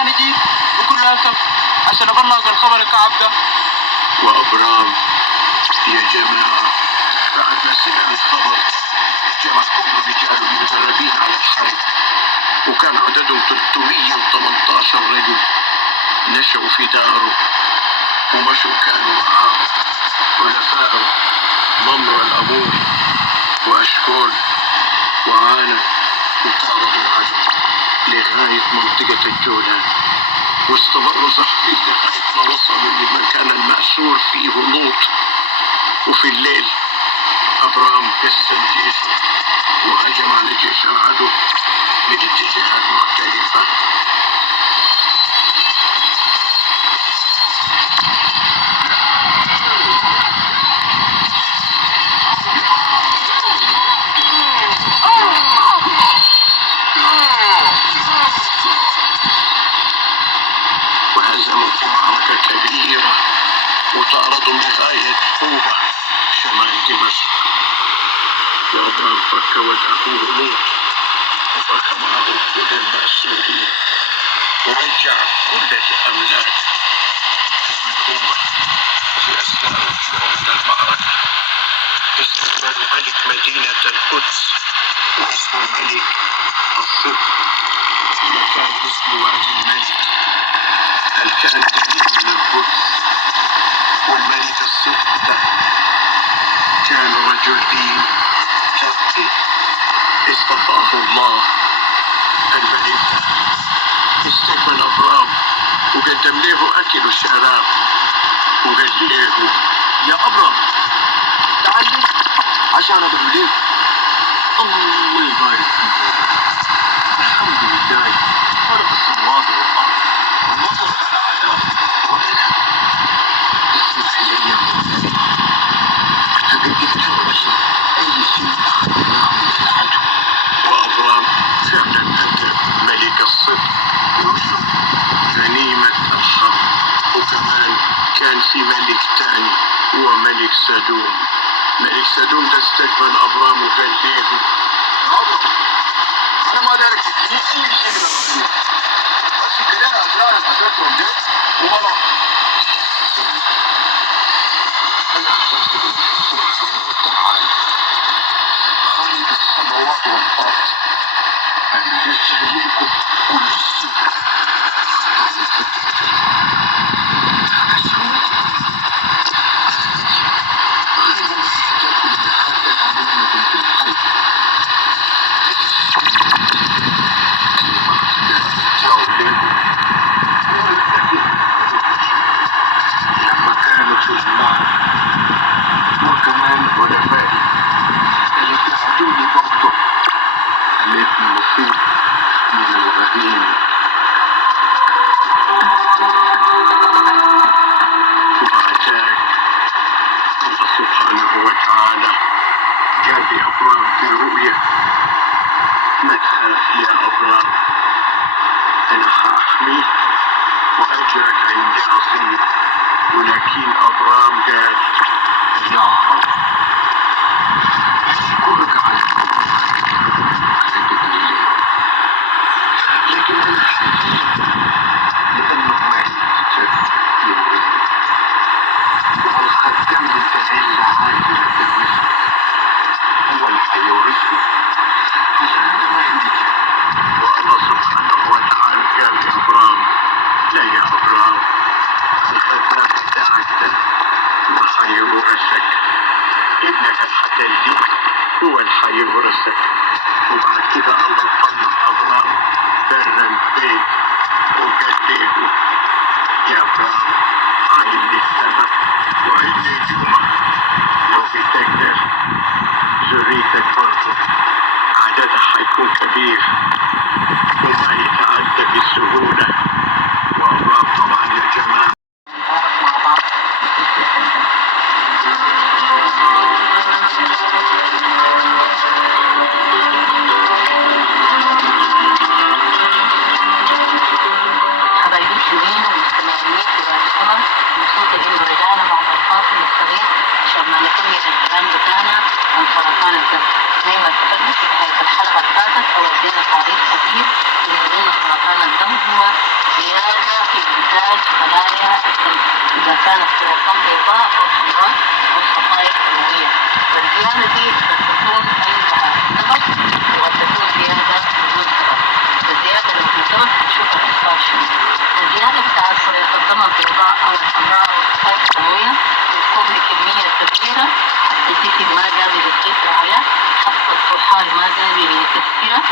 يعني جيت بكل أسف عشان أبلغ الخبر الكعب ده. وأبرام يا جماعة بعد ما سمع الخبر جمع كل الرجال المدربين على الحرب وكان عددهم 318 رجل نشأوا في داره ومشوا كانوا معاه حلفائه ضمر الأمور وأشكول وعانة وطاروا العدو لغاية منطقة الجولان واستمروا زحفين لغاية ما وصلوا للمكان المأسور فيه لوط. وفي الليل أبرام قسم جيشه وهجم على جيش العدو من اتجاهات مختلفة. وهزموا معركة كبيرة وطاردوا لغاية طوبة شمال دمشق. وأبرام فك وجهه لوط وفك معه كل المأسورين ورجع كل الأملاك المنهوبة في أثناء رجوعه من المعركة. استقبل ملك مدينة القدس واسمه ملك الصدق مكان اسمه وادي الملك. هل كان قريب من القدس؟ والملك الصدق ده كان رجل دين تقي اصطفاه الله. الملك استقبل أبرام وقدم له أكل وشراب وقال له يا أبرام تعال عشان أدعو لك. الله يبارك فيك. الحمد لله خلق السماوات والأرض ونصر الأعداء وإلى اسمع إلي من أقدر تبشر أي شيء أخذناه من العدو. وأبرام فعلا أتى ملك الصدق يوسف غنيمة الحرب. وكمان كان في ملك تاني هو ملك سدوم. ملك سدوم ده استقبل أبرام وقال له أنا ما دارك أي شيء من الأمور بس كلنا أسرار أسرتهم ده ومرة أنا أخذت بالله سبحانه وتعالى خالق السماوات والأرض أن يستهلكم كل شيء لما كانوا في المعركة وكمان حلفائي اللي ساعدوني برضه عليك المصير من الغريم. وبعدك الله سبحانه وتعالى جاء بأبرام في رؤية ما تخاف يا أبرام أنا حأحميك وأجرك عندي عظيم. ولكن أبرام قال يا رب أشكرك على لكن أنا حزين لأنه ما يتجد يورثني والخدام الذي عاجلة الرزق هو اللي حيورثني عشان هذا ما عندي. والله سبحانه وتعالى قال يا أبرام لا يا أبرام الخدام بتاعك ده ما حيورثك ابنك الحتلي هو اللي حيورثك. وبعد كده الله طلع أبرام برا البيت وقال له يا أبرام عين لي السماء وعين لي الجمعة لو بتقدر ذريتك برضه عددها حيكون كبير وما يتعدى بسهولة. وأبرام طبعا يا جماعة حبايبي الحلوين والمستمعين في راديونا مبسوطة إنه رجعنا بعد الفاصل الصغير عشان ما نكمل الكلام بتاعنا عن سرطان الدم. زي ما اتفقنا في نهاية الحلقة اللي فاتت أو ادينا تعريف خفيف إنه سرطان الدم هو زيادة في إنتاج خلايا الدم إذا كانت كرات بيضاء أو حمراء أو صفائح دموية. والزيادة دي قد تكون عندها سبب وقد تكون زيادة بدون سبب. الزيادة لو في سبب نشوف الأسباب شنو. الزيادة بتاعت خلايا الدم البيضاء أو الحمراء أو الصفائح الدموية بتكون بكمية كبيرة حتى الجسم ما قادر يسيطر عليها، حتى الطحال ما قادر يكسرها،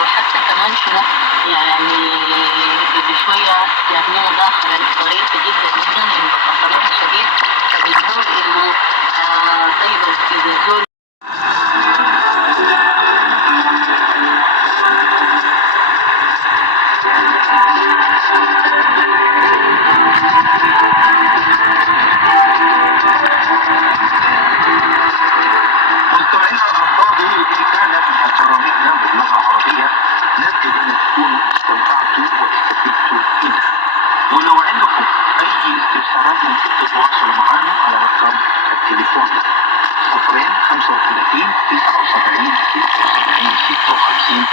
وحتى كمان شنو يعني بشوية يعملوا مداخلة ضريبة جدا جدا لمتقبلاتها شديد. فبنقول إنه طيب الزول مستمعينا الأفاضل، إن كانت برامجنا باللغة العربية نرجو أن تكونوا استمتعتوا واستفدتوا منها. ولو عندكم أي استفسارات ممكن تتواصلوا معنا على رقم التليفون 035 79 76 56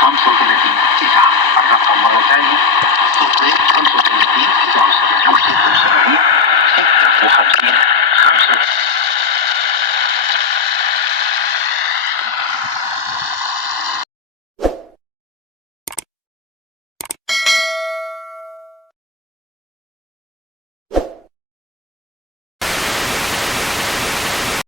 35 9. الرقم مرة ثانية